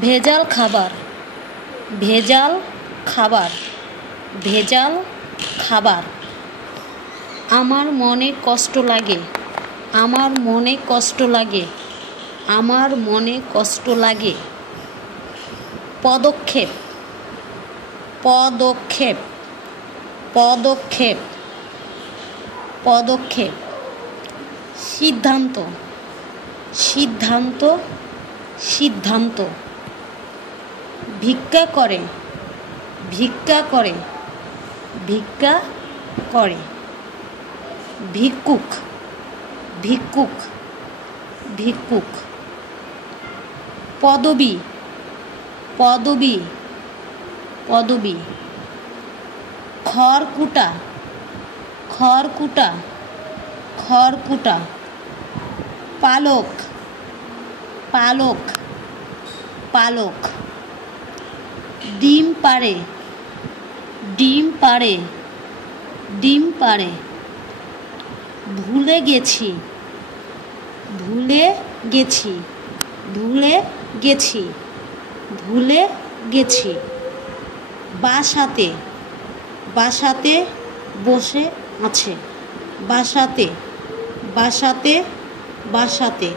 ভেজাল খাবার, ভেজাল খাবার, ভেজাল খাবার। আমার মনে কষ্ট লাগে, আমার মনে কষ্ট লাগে, আমার মনে কষ্ট লাগে। পদক্ষেপ, পদক্ষেপ, পদক্ষেপ, পদক্ষেপ। সিদ্ধান্ত, সিদ্ধান্ত, সিদ্ধান্ত। ভিক্ষা করে, ভিক্ষা করে, ভিক্ষা করে। ভিক্ষুক, ভিক্ষুক, ভিক্ষুক। পদবী, পদবী, পদবী। খড়কুটা, খড়কুটা, খড়কুটা। পালক, পালক, পালক। ডিম পাড়ে, ডিম পাড়ে, ডিম পাড়ে। ভুলে গেছি, ভুলে গেছি, ভুলে গেছি, ভুলে গেছি। বাসাতে, বাসাতে বসে আছে, বাসাতে, বাসাতে, বাসাতে।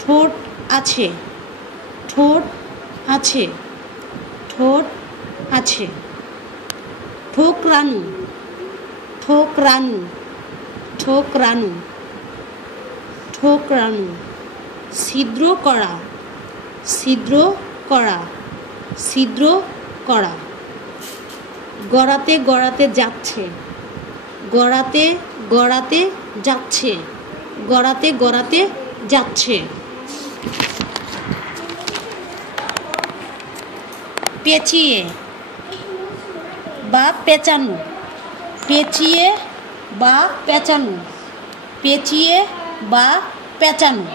ঠোঁট আছে, ঠোঁট আছে, ঠোঁট আছে। ঠোকরানো, ঠোকরানো, ঠোকরানো, ঠোকরানো। ছিদ্র করা, ছিদ্র করা, ছিদ্র করা। গড়াতে গড়াতে যাচ্ছে, গড়াতে গড়াতে যাচ্ছে, গড়াতে গড়াতে যাচ্ছে। পেঁচিয়ে বা পেঁচানো, পেঁচিয়ে বা পেঁচানো, পেঁচিয়ে বা পেঁচানো।